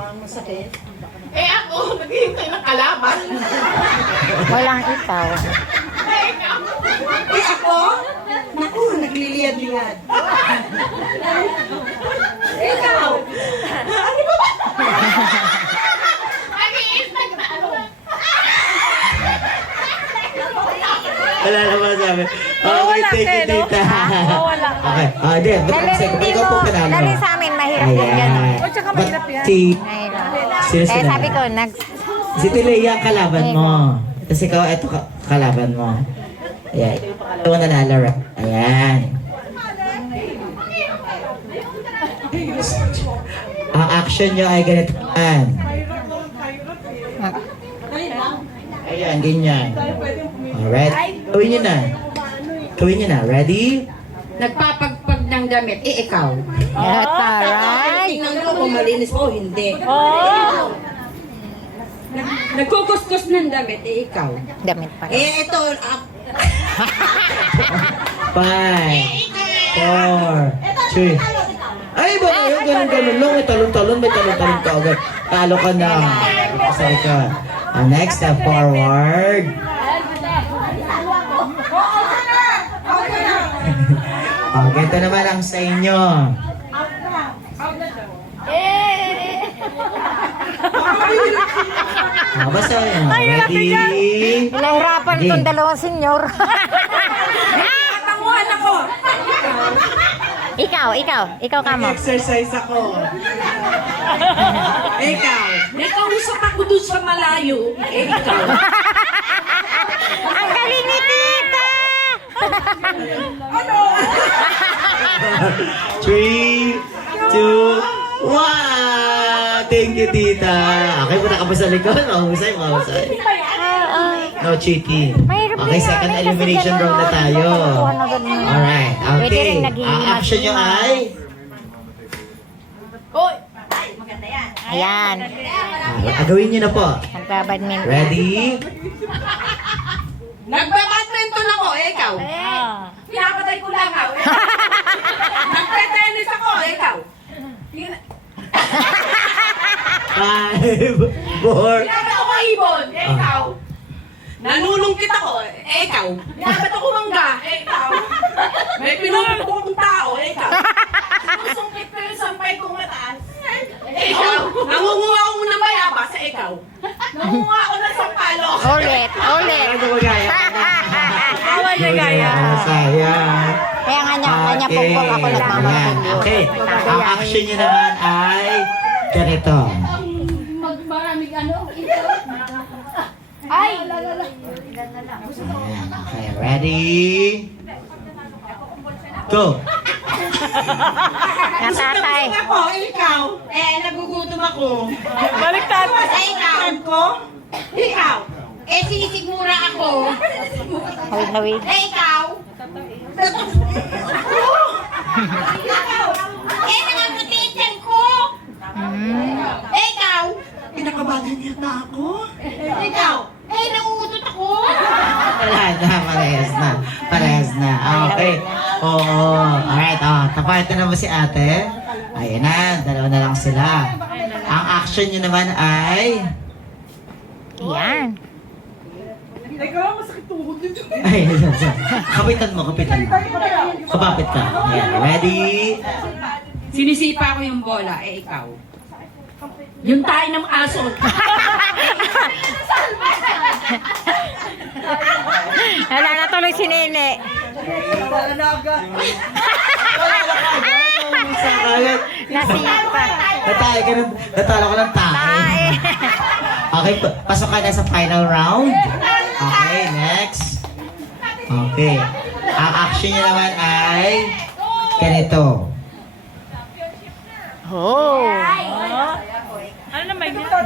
ang masakit. Eh ako, naghihintay ng kalaban. Walang ikaw. Eh ako? Naku, nagliliyad-liyad. Ikaw! Ano ba ba? Nag-iintay na ano. Wala naman sabi. Okay, Wala thank you, kayo, no? tita. Wala. Okay. Hindi. Hindi Ikaw mo, po panalo. dali sa amin, mahirap din gano'n. Ayan. tsaka mahirap yan. Ayun. Sino Eh, sila? sabi ko, Si Tilea ang kalaban mo. Tapos ikaw, ito kalaban mo. Ayan. Ito ang nanalo. Ayan. Ang action nyo ay ganito. Ayan, ganyan. Alright. Gawin nyo na. Gawin nyo na. Ready? Nagpapagpag ng damit, eh ikaw. taray. Tingnan ko kung malinis mo o hindi. Oh! Nagkukuskus ng damit, eh ikaw. Damit pa. Eh ito, 5, 4, 3. Ay, ba na yun? Ganun-ganun lang. May talon-talon. May talon-talon ka agad. Talo ka na. Sorry ka. Next, step forward. Ganito naman ang sa inyo. Basta yun. Ready? Nahirapan Sige. itong dalawang senyor. katanguhan ako. Ikaw ka mo. Exercise ako. Eh ikaw. Nakausap ako dun sa malayo, eh ikaw. Ang galing ni tita! 3, 2, 1. Thank you, tita. Okay, punta ka pa sa likod. Mahusay. No cheating. Mahirap Okay, na second yan, elimination kasi round na gano'n. tayo. Nakukuha na ganun. Alright, Pwede okay. rin naging Ang action nyo ay... Ayan. Gawin nyo na po. Nagbabadminton. Ready? Nagbe-badminton ako, eh ikaw. Pinapatay ko lang ako. Nagpe-tennis ako, eh ikaw. 5, 4, Pinapatay ako ibon, eh ikaw. Nanunungkit ako, eh ikaw. Pinapatay ako mangga, eh ikaw. May pinupit ko akong tao, eh ikaw. Susungkit ko yung sampay kong mataas. Eh ikaw. Nangunguha ako ng bayabas, eh ikaw. Nangunguha ako ng sampalo. Ulit. Ano magaya? Bawal na gaya. Sayang. Kaya nga niya, kanya pupong ako Ayan. nagmamagpilyo. Okay. Ang action nyo naman ay ganito. Maraming ano. Ayan. Okay, ready? Go! Natatay. Ako, ikaw. Eh, nagugutom ako. Baliktad. Eh, ikaw. Ko? Ikaw. Eh, sinisigmura ako. Hawid. Eh, ikaw. Ikaw. Eh, nangangutitan ko. Eh, ikaw. Pinakabagan niya na ako. Ikaw. Eh, nangutot ako. Wala na, parehas na. Okay. Oo. Alright, tapatin na ba si ate? Ayan na, dalawa na lang sila. Ang action nyo naman ay... Ayan. Ay, kapitan mo. Kapapit ka. Ayan, ready? Sinisipa ko yung bola. Eh, ikaw. Yung tayo ng aso. Wala na tuloy si Nene. Agad. Nasipa. Natalo ka ng tae. Tae. Okay, pasok ka na sa final round. Okay, next. Okay. Ang action nyo naman ay ganito. Oh.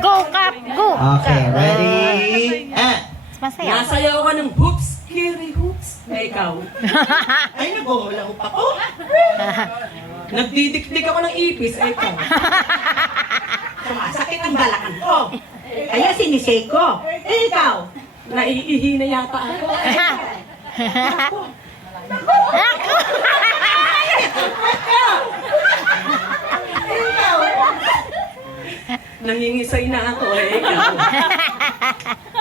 Go, Cap! Go! Okay, ready? Masaya. Nasayaw ka ng hoops. Kiri hoops. Eh, ikaw. Ay, nag-wala hoop ako. Nagdidikdik ako ng ipis. Eh, ikaw. Sumasakit ang balakan ko. Kaya sinisay ko. Eh, ikaw. Naiihi na yata ako. nangingisay na ako eh, ikaw.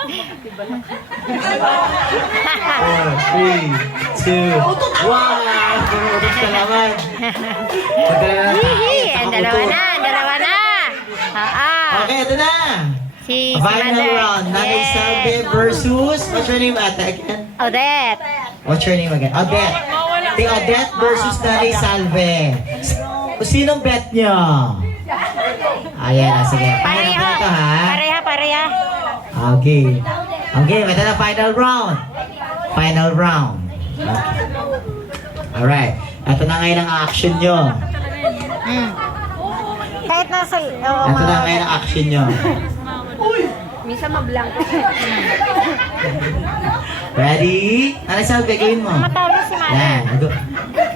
4, 3, 2, 1. Pinuutot ka naman. Magdala na ng tao. Hihi, ang dalawa na, ang dalawa na. Okay, ito na. Si Final Mother. round. Nanay Salve versus, what's your name ate again? Odette. What's your name again? Odette. Si Odette versus Nanay Salve. Sinong bet nyo? Ayan na, sige. Final Pareha. na ito ha. Pareha. Okay. Okay, ito na final round. Final round. Okay. Alright. Ito na ngayon ang action nyo. Kahit nasa... Oo, Ito na ngayon ang action nyo. Misa mablank. Ready? Nanay Salve, gawin mo. Matalas si Mother. Yan. Go.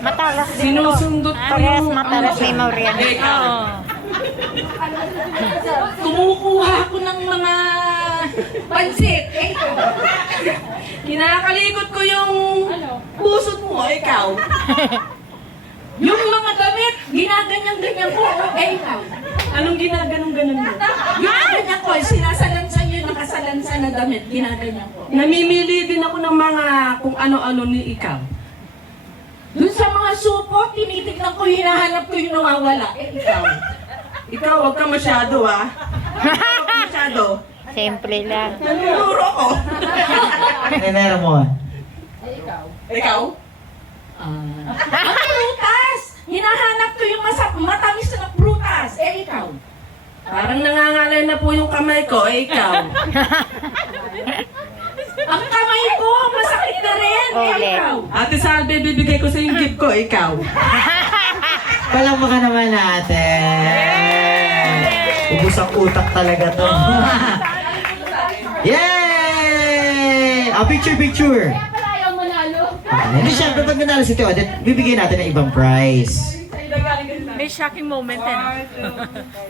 Matalas. Sinusundot ko Parehas yung... matalas ni Maurian. Ikaw. Kumukuha ako ng mga pansit. Ikaw. Kinakalikot ko yung pusot mo. Ikaw. Yung mga damit, ginaganyan-ganyan ko. Ikaw. Anong ginaganong-ganon mo? Ginaganyan ko. Sinasalansan yung nakasalansan na damit. Ginaganyan ko. Namimili din ako ng mga kung ano-ano ni ikaw. Doon sa mga supot, tinitignan ko, hinahanap ko yung nawawala. Ikaw. Ikaw, huwag ka masyado ah. Huwag ka masyado. Simple lang. Nanunuro ko. Nenero mo. Ikaw? Ang prutas! Hinahanap ko yung matamis na prutas. Ikaw. Parang nangangalay na po yung kamay ko. Ikaw. Ang kamay ko, masakit na rin. Ulit. Ikaw. Ate Salve, bibigay ko sa yung gift ko. Ikaw. Palang ka naman ate. Ubus ang utak talaga to. Yay! Picture. Kaya pala ayaw manalo. Hindi, syempre pag nanalo si Teo, bibigyan natin ng ibang prize. May shocking moment eh.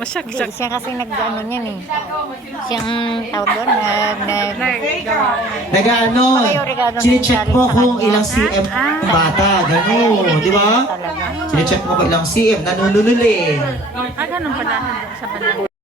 Masyak Hindi, siya kasi nag-ano niyan eh. Siyang tawag doon, Nag-ano, chinecheck mo kung ilang CM ang bata. Gano'n, di ba? Chinecheck mo kung ilang CM. Nanunulul eh. ganun pala. Sa banana.